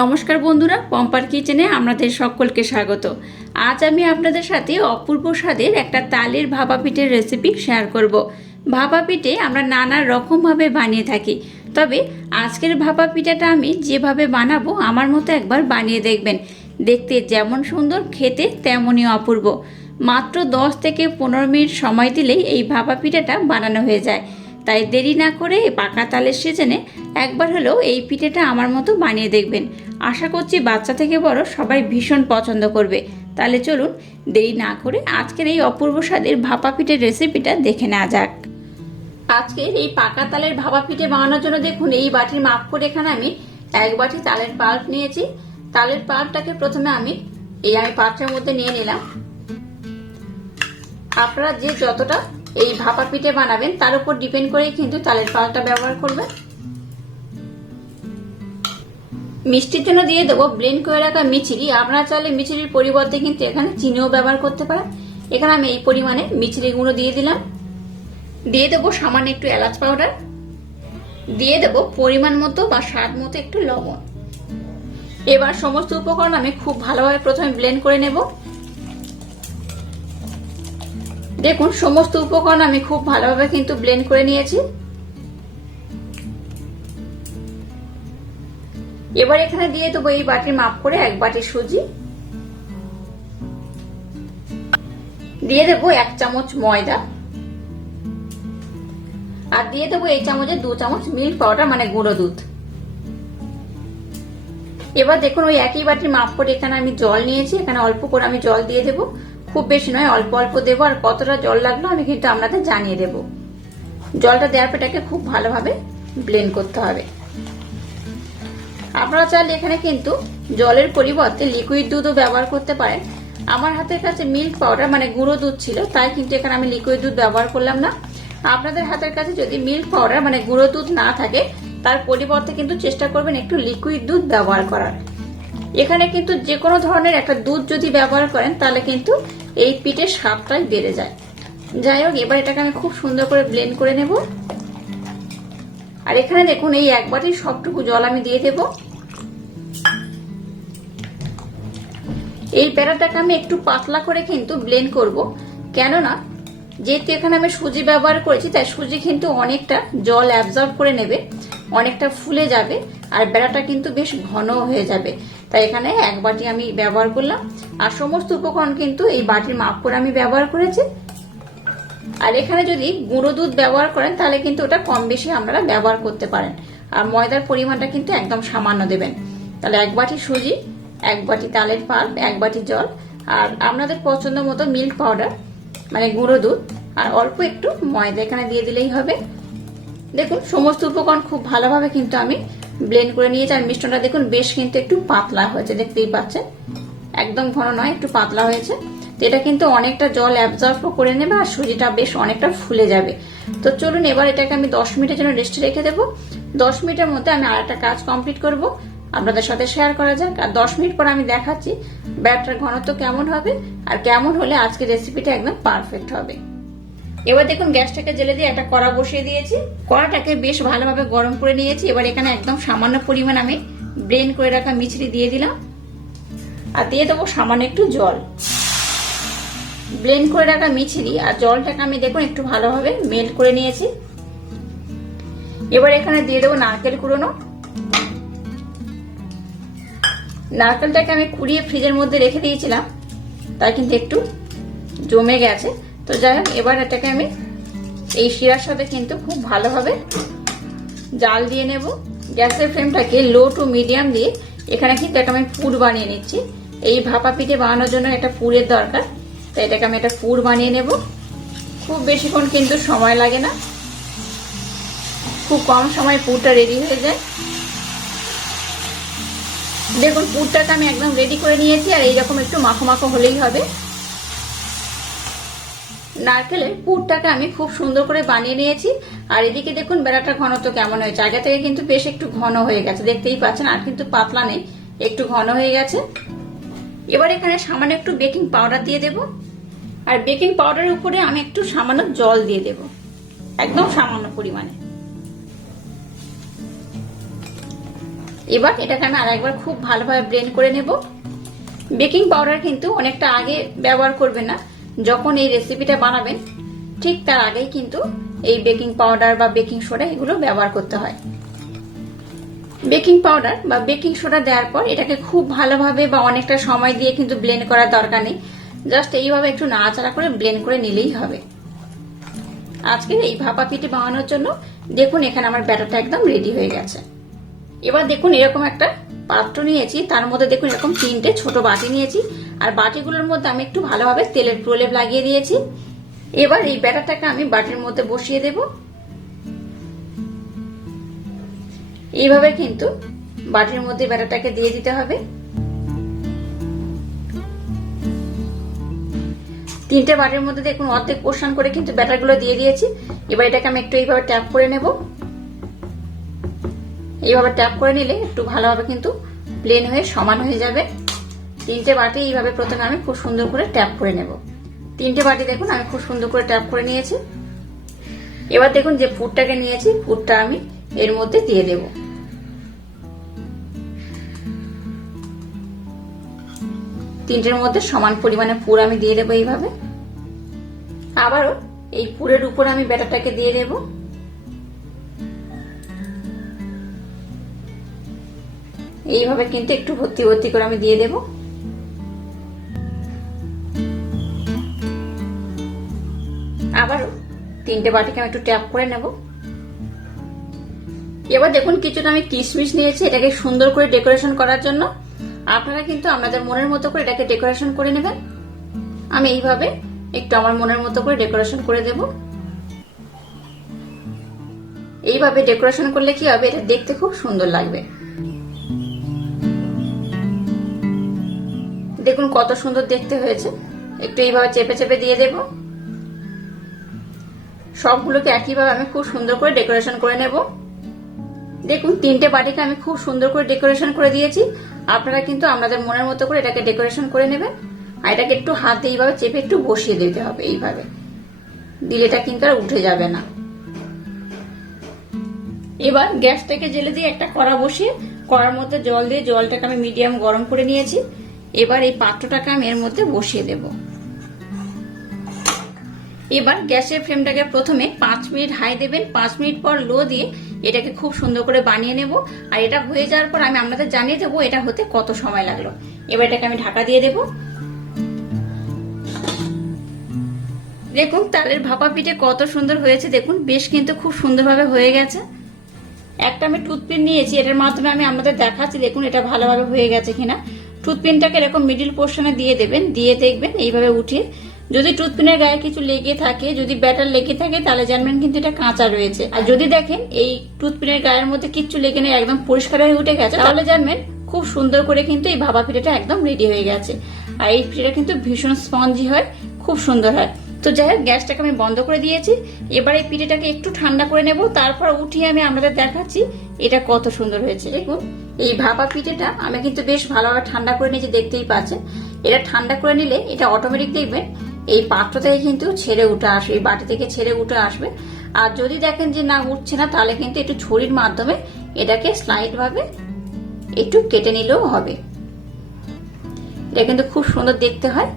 নমস্কার বন্ধুরা, পম্পার কিচেনে আপনাদের সকলকে স্বাগত। আজ আমি আপনাদের সাথে অপূর্ব স্বাদের একটা তালের ভাপা পিঠের রেসিপি শেয়ার করব। ভাপা পিঠে আমরা নানা রকমভাবে বানিয়ে থাকি, তবে আজকের ভাপা পিঠাটা আমি যেভাবে বানাবো আমার মতো একবার বানিয়ে দেখবেন। দেখতে যেমন সুন্দর, খেতে তেমনই অপূর্ব। মাত্র 10 থেকে 15 মিনিট সময় দিলেই এই ভাপা পিঠাটা বানানো হয়ে যায়। তাই দেরি না করে পাকা তালের সিজনে একবার হলেও এই পিঠেটা আমার মতো বানিয়ে দেখবেন। আশা করছি বাচ্চা থেকে বড় সবাই ভীষণ পছন্দ করবে। তাহলে চলুন দেরি না করে আজকের এই অপূর্ব স্বাদের ভাপা পিঠের রেসিপিটা দেখে নেওয়া যাক। আজকের এই পাকা তালের ভাপা পিঠে বানানোর জন্য দেখুন এই বাটির মাপ করে এখানে আমি 1 বাটি তালের পাল্প নিয়েছি। তালের পাল্পটাকে প্রথমে আমি পাত্রের মধ্যে নিয়ে নিলাম। আপনারা যে যতটা এই ভাপা পিঠে বানাবেন তার উপর ডিপেন্ড করেই কিন্তু তালের পাল্পটা ব্যবহার করবেন। মিষ্টির জন্য দিয়ে দেবো ব্লেন্ড করে রাখা মিছরি। আপনারা চাইলে মিছরির পরিবর্তে কিন্তু এখানে চিনিও ব্যবহার করতে পারেন। এখানে আমি এই পরিমাণে মিছরি গুঁড়ো দিয়ে দিলাম। দিয়ে দেবো সামান্য একটু এলাচ পাউডার, দিয়ে দেবো পরিমাণ মতো বা স্বাদ মতো একটু লবণ। এবার সমস্ত উপকরণ আমি খুব ভালোভাবে প্রথমে ব্লেন্ড করে নেব। দেখুন সমস্ত উপকরণ আমি খুব ভালোভাবে কিন্তু ব্লেন্ড করে নিয়েছি। এবার এখানে দিয়ে দেবো এই বাটির মাপ করে 1 বাটি সুজি, দিয়ে দেবো 1 চামচ ময়দা, আর দিয়ে দেবো এই চামচে 2 চামচ মিল্ক পাউডার মানে গুঁড়ো দুধ। এবার দেখুন ওই একই বাটির মাপ করে এখানে আমি জল নিয়েছি। এখানে অল্প করে আমি জল দিয়ে দেবো, খুব বেশি নয়, অল্প অল্প দেবো। আর কতটা জল লাগলো আমি কিন্তু আপনাদের জানিয়ে দেবো। জলটা দেওয়ার পর এটাকে খুব ভালোভাবে ব্লেন্ড করতে হবে। আপনারা চাইলে এখানে কিন্তু জলের পরিবর্তে লিকুইড দুধও ব্যবহার করতে পারেন। আমার হাতের কাছে মিল্ক পাউডার মানে গুঁড়ো দুধ ছিল, তাই কিন্তু এখানে আমি লিকুইড দুধ ব্যবহার করলাম না। আপনাদের হাতের কাছে যদি মিল্ক পাউডার মানে গুঁড়ো দুধ না থাকে তার পরিবর্তে কিন্তু চেষ্টা করবেন একটু লিকুইড দুধ ব্যবহার করার। এখানে কিন্তু যে কোনো ধরনের একটা দুধ যদি ব্যবহার করেন তাহলে কিন্তু এই পিঠের স্বাদটাই বেড়ে যায়। যাই হোক, এবার এটাকে আমি খুব সুন্দর করে ব্লেন্ড করে নেব। আর এখানে দেখুন এই 1 বাটির সবটুকু জল আমি দিয়ে দেব। এই প্যারাটাকে আমি একটু পাতলা করে কিন্তু ব্লেন্ড করব, কেননা যেহেতু এখানে আমি সুজি ব্যবহার করেছি তাই সুজি কিন্তু অনেকটা জল অ্যাবজর্ব করে নেবে, অনেকটা ফুলে যাবে, আর বেড়াটা কিন্তু বেশ ঘন হয়ে যাবে। তাই এখানে 1 বাটি আমি ব্যবহার করলাম। আর সমস্ত উপকরণ কিন্তু এই বাটির মাপ করে আমি ব্যবহার করেছি। আর এখানে যদি গুঁড়ো দুধ ব্যবহার করেন তাহলে কিন্তু ওটা কম বেশি আপনারা ব্যবহার করতে পারেন। আর ময়দার পরিমাণটা কিন্তু একদম সামান্য দেবেন। তাহলে 1 বাটি সুজি, 1 বাটি তালের পাল্প, 1 বাটি জল, আর আপনাদের পছন্দ মতো মিল্ক পাউডার মানে গুঁড়ো দুধ, আর অল্প একটু ময়দা এখানে দিয়ে দিলেই হবে। দেখুন সমস্ত উপকরণ খুব ভালোভাবে কিন্তু আমি ব্লেন্ড করে নিয়েছি। আর মিশ্রণটা দেখুন বেশ কিন্তু একটু পাতলা হয়েছে, দেখতেই পাচ্ছেন, একদম ঘন নয়, একটু পাতলা হয়েছে। তো এটা কিন্তু অনেকটা জল অ্যাবজর্ব করে নেবে আর সুজিটা বেশ অনেকটা ফুলে যাবে। তো চলুন এবার এটাকে আমি 10 মিনিটের জন্য রেস্টে রেখে দেবো। 10 মিনিটের মধ্যে আমি আরেকটা কাজ কমপ্লিট করব, আপনাদের সাথে শেয়ার করা যাক। আর 10 মিনিট পর আমি দেখাচ্ছি ব্যাটার ঘনত্ব কেমন হবে আর কেমন হলে আজকের রেসিপিটা একদম পারফেক্ট হবে। এবার দেখুন গ্যাসটাকে জ্বেলে দিয়ে একটা কড়া বসিয়ে দিয়েছি। কড়াটাকে বেশ ভালোভাবে গরম করে নিয়েছি। এবার এখানে একদম সামান্য পরিমাণ আমি ব্লেন্ড করে রাখা মিছরি দিয়ে দিলাম, আর দিয়ে দেবো সামান্য একটু জল। ব্লেন্ড করে রাখা মিছরি আর জলটাকে আমি দেখুন একটু ভালোভাবে মেল্ট করে নিয়েছি। এবার এখানে দিয়ে দেবো নারকেল কুড়োনো। নারকেলটাকে আমি কুড়িয়ে ফ্রিজের মধ্যে রেখে দিয়েছিলাম, তাই কিন্তু একটু জমে গেছে। তো যাই হোক, এবার এটাকে আমি এই শিরার সাথে কিন্তু খুব ভালোভাবে জাল দিয়ে নেব। গ্যাসের ফ্লেমটাকে লো টু মিডিয়াম দিয়ে এখানে কিন্তু একটা আমি পুর বানিয়ে নিচ্ছি। এই ভাপা পিঠে বানানোর জন্য একটা পুরের দরকার, তাই এটাকে আমি একটা পুর বানিয়ে নেব। খুব বেশিক্ষণ কিন্তু সময় লাগে না, খুব কম সময় পুরটা রেডি হয়ে যায়। দেখুন পুরটাকে আমি একদম রেডি করে নিয়েছি, আর এইরকম একটু মাখো মাখো হলেই হবে। নারকেলের পুরটাকে আমি খুব সুন্দর করে বানিয়ে নিয়েছি। আর এদিকে দেখুন বেড়াটার ঘনত্ব কেমন হয়েছে। আগে থেকে কিন্তু বেশ একটু ঘন হয়ে গেছে, দেখতেই পাচ্ছেন, আর কিন্তু পাতলা নেই, একটু ঘন হয়ে গেছে। এবার এখানে সামান্য একটু বেকিং পাউডার দিয়ে দেব, আর বেকিং পাউডারের উপরে আমি একটু সামান্য জল দিয়ে দেব, একদম সামান্য পরিমাণে। এবার এটাকে আমি আরেকবার খুব ভালোভাবে ব্লেন্ড করে নেব। বেকিং পাউডার কিন্তু অনেকটা আগে ব্যবহার করবেন না, যখন এই রেসিপিটা বানাবেন ঠিক তার আগেই কিন্তু এই বেকিং পাউডার বা বেকিং সোডা এগুলো ব্যবহার করতে হয়। বেকিং পাউডার বা বেকিং সোডা দেওয়ার পর এটাকে খুব ভালোভাবে বা অনেকটা সময় দিয়ে কিন্তু ব্লেন্ড করার দরকার নেই, জাস্ট এইভাবে একটু নাড়াচাড়া করে ব্লেন্ড করে নিলেই হবে। আজকে এই ভাপা পিঠে বানানোর জন্য দেখুন এখানে আমার ব্যাটারটা একদম রেডি হয়ে গেছে। এবার দেখুন এরকম একটা পাত্র নিয়েছি, তার মধ্যে দেখুন এরকম 3টে ছোট বাটি নিয়েছি, আর বাটিগুলোর মধ্যে আমি একটু ভালোভাবে তেলের প্রলেপ লাগিয়ে দিয়েছি। এবার এই ব্যাটারটাকে আমি বাটির মধ্যে বসিয়ে দেব। এইভাবে কিন্তু বাটির মধ্যে ব্যাটারটাকে দিয়ে দিতে হবে। 3টে বাটির মধ্যে দেখুন অর্ধেক পোর্শন করে কিন্তু ব্যাটারগুলো দিয়ে দিয়েছি। এবার এটাকে আমি একটু এইভাবে ট্যাপ করে নেব। এইভাবে ট্যাপ করে নিলে একটু ভালোভাবে কিন্তু প্লেন হয়ে সমান হয়ে যাবে। 3টে বাটি এইভাবে প্রথমে আমি খুব সুন্দর করে ট্যাপ করে নেব। 3টে বাটি দেখুন আমি খুব সুন্দর করে ট্যাপ করে নিয়েছি। এবার দেখুন যে পুরটাকে নিয়েছি, পুরটা আমি এর মধ্যে দিয়ে দেব। তিনটের মধ্যে সমান পরিমাণে পুর আমি দিয়ে দেবো এইভাবে। আবারও এই পুরের উপর আমি ব্যাটারটাকে দিয়ে দেব। এইভাবে কিন্তু একটু ভর্তি ভর্তি করে আমি দিয়ে দেব। আবারও 3টে বাটিকে আমি একটু ট্যাপ করে নেব। এবার দেখুন কিছুটা আমি কিশমিশ নিয়েছি, এটাকে সুন্দর করে ডেকোরেশন করার জন্য। আপনারা কিন্তু আপনাদের মনের মতো করে এটাকে ডেকোরেশন করে নেবেন। আমি এইভাবে একটু আমার মনের মতো করে ডেকোরেশন করে দেব। এইভাবে ডেকোরেশন করলে কি হবে, এটা দেখতে খুব সুন্দর লাগবে। দেখুন কত সুন্দর দেখতে হয়েছে। একটু এইভাবে চেপে চেপে দিয়ে দেব। সবগুলোকে একইভাবে আমি খুব সুন্দর করে ডেকোরেশন করে নেব। দেখুন 3টে বাটিকে আমি খুব সুন্দর করে ডেকোরেশন করে দিয়েছি। আপনারা কিন্তু আপনাদের মনের মতো করে এটাকে ডেকোরেশন করে নেবেন। আর এটাকে একটু হাত দিয়ে এইভাবে চেপে একটু বসিয়ে দিতে হবে। এইভাবে দিলে এটা কিন্তু আর উঠে যাবে না। এবার গ্যাসটাকে জেলে দিয়ে একটা কড়া বসিয়ে কড়ার মধ্যে জল দিয়ে জলটাকে আমি মিডিয়াম গরম করে নিয়েছি। এবার এই পাত্রটাকে আমি এর মধ্যে বসিয়ে দেব। এবার গ্যাসের ফ্লেমটাকে প্রথমে 5 মিনিট হাই দেবেন, 5 মিনিট পর লো দিয়ে এটাকে খুব সুন্দর করে বানিয়ে নেব। আর এটা হয়ে যাওয়ার পর আমি আপনাদের জানিয়ে দেবো এটা হতে কত সময় লাগলো। এবার এটাকে আমি ঢাকা দিয়ে দেব। দেখুন তালের ভাপা পিঠে কত সুন্দর হয়েছে। দেখুন বেশ কিন্তু খুব সুন্দরভাবে হয়ে গেছে। একটা আমি টুথপিন নিয়েছি, এটার মাধ্যমে আমি আপনাদের দেখাচ্ছি দেখুন এটা ভালোভাবে হয়ে গেছে কিনা। টুথপিনটাকে এরকম মিডিল পোর্শনে দিয়ে দেবেন, দিয়ে দেখবেন এইভাবে উঠিয়ে যদি টুথপিনের গায়ে কিছু লেগে থাকে, যদি ব্যাটার লেগে থাকে তাহলে জানবেন কিন্তু এটা কাঁচা রয়েছে। আর যদি দেখেন এই টুথপিনের গায়ের মধ্যে কিচ্ছু লেগে নেই, একদম পরিষ্কার হয়ে উঠে গেছে, তাহলে জানবেন খুব সুন্দর করে কিন্তু এই ভাপা পিঠেটা একদম রেডি হয়ে গেছে। আর এই পিঠেটা কিন্তু ভীষণ স্পঞ্জি হয়, খুব সুন্দর হয়। তো যাই হোক গ্যাসটাকে আমি বন্ধ করে দিয়েছি। এবার এই পিঠেটাকে একটু ঠান্ডা করে নেব, তারপর উঠিয়ে আমি আপনাদের দেখাচ্ছি এটা কত সুন্দর হয়েছে। দেখুন এই ভাপা পিঠেটা আমি কিন্তু বেশ ভালোভাবে ঠান্ডা করে নিয়েছি, দেখতেই পাচ্ছেন। এটা ঠান্ডা করে নিলে এটা অটোমেটিক দেখবেন এই পাত্র থেকে কিন্তু ছেড়ে উঠে আসবে, এই বাটি থেকে ছেড়ে উঠে আসবে। আর যদি দেখেন যে না উঠছে না, তাহলে কিন্তু একটু ছুরির মাধ্যমে এটাকে স্লাইড ভাবে একটু কেটে নিলেও হবে। এটা কিন্তু খুব সুন্দর দেখতে হয়।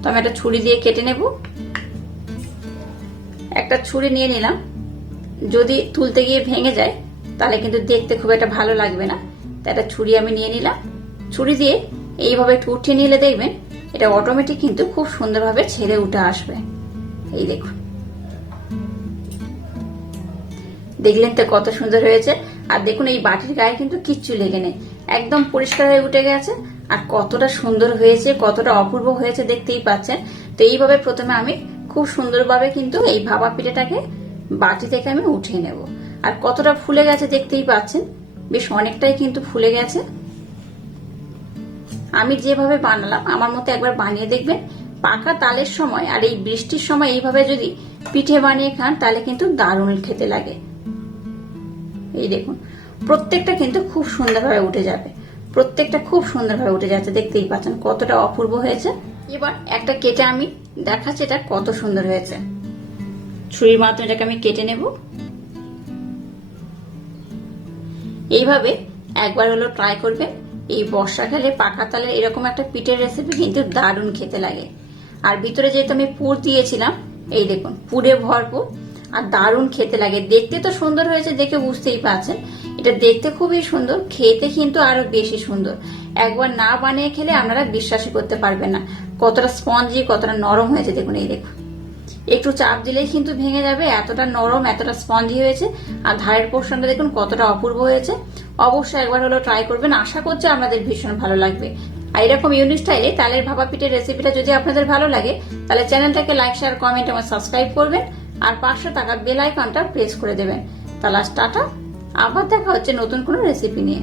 তো আমি একটা ছুরি দিয়ে কেটে নেব। একটা ছুরি নিয়ে নিলাম, যদি তুলতে গিয়ে ভেঙে যায় তাহলে কিন্তু দেখতে খুব একটা ভালো লাগবে না। তো একটা ছুরি আমি নিয়ে নিলাম। ছুরি দিয়ে এইভাবে একটু উঠিয়ে নিলে দেখবেন এটা অটোমেটিক কিন্তু খুব সুন্দরভাবে ছেড়ে উঠে আসবে। এই দেখুন, দেখলেন তো কত সুন্দর হয়েছে। আর দেখুন এই বাটির গায়ে কিন্তু কিচ্ছু লেগে নেই, একদম পরিষ্কার হয়ে উঠে গেছে। আর কতটা সুন্দর হয়েছে, কতটা অপূর্ব হয়েছে দেখতেই পাচ্ছেন। তো এইভাবে প্রথমে আমি খুব সুন্দরভাবে কিন্তু এই ভাপা পিঠেটাকে বাটি থেকে আমি উঠিয়ে নেব। আর কতটা ফুলে গেছে দেখতেই পাচ্ছেন, বেশ অনেকটাই কিন্তু ফুলে গেছে। আমি যেভাবে বানালাম আমার মতো একবার বানিয়ে দেখবেন। পাকা তালের সময় আর এই বৃষ্টির সময় এইভাবে যদি পিঠে বানিয়ে খান তাহলে কিন্তু দারুণ খেতে লাগে। এই দেখুন প্রত্যেকটা কিন্তু খুব সুন্দরভাবে উঠে যাবে, প্রত্যেকটা খুব সুন্দরভাবে উঠে যাচ্ছে, দেখতেই পাচ্ছেন কতটা অপূর্ব হয়েছে। এবার একটা কেটে আমি দেখাচ্ছি এটা কত সুন্দর হয়েছে। ছুরির মাধ্যমে এটাকে আমি কেটে নেব। এইভাবে একবার হলো ট্রাই করবেন। এই বর্ষাকালে পাকা তালের এরকম একটা পিঠের রেসিপি কিন্তু দারুণ খেতে লাগে। আর ভিতরে যেহেতু আমি পুর দিয়েছিলাম, এই দেখুন পুরে ভরপুর আর দারুণ খেতে লাগে। দেখতে তো সুন্দর হয়েছে, দেখে বুঝতেই পারছেন এটা দেখতে খুবই সুন্দর, খেতে কিন্তু আরো বেশি সুন্দর। একবার না বানিয়ে খেলে আপনারা বিশ্বাসই করতে পারবেন না কতটা স্পঞ্জি, কতটা নরম হয়েছে। দেখুন এই দেখুন, একটু চাপ দিলেই কিন্তু ভেঙে যাবে, এতটা নরম, এতটা স্পঞ্জি হয়েছে। আর ধারের পোর্শনটা দেখুন কতটা অপূর্ব হয়েছে। অবশ্যই একবার হলো ট্রাই করবেন, আশা করছি আপনাদের ভীষণ ভালো লাগবে। আর এরকম ইউনিক স্টাইলে তালের ভাপা পিঠের রেসিপিটা যদি আপনাদের ভালো লাগে, তাহলে চ্যানেলটাকে লাইক, শেয়ার, কমেন্ট এবং সাবস্ক্রাইব করবেন। আর পাশে থাকা বেল আইকনটা প্রেস করে দেবেন। তাহলে টাটা, আবার দেখা হচ্ছে নতুন কোনো রেসিপি নিয়ে।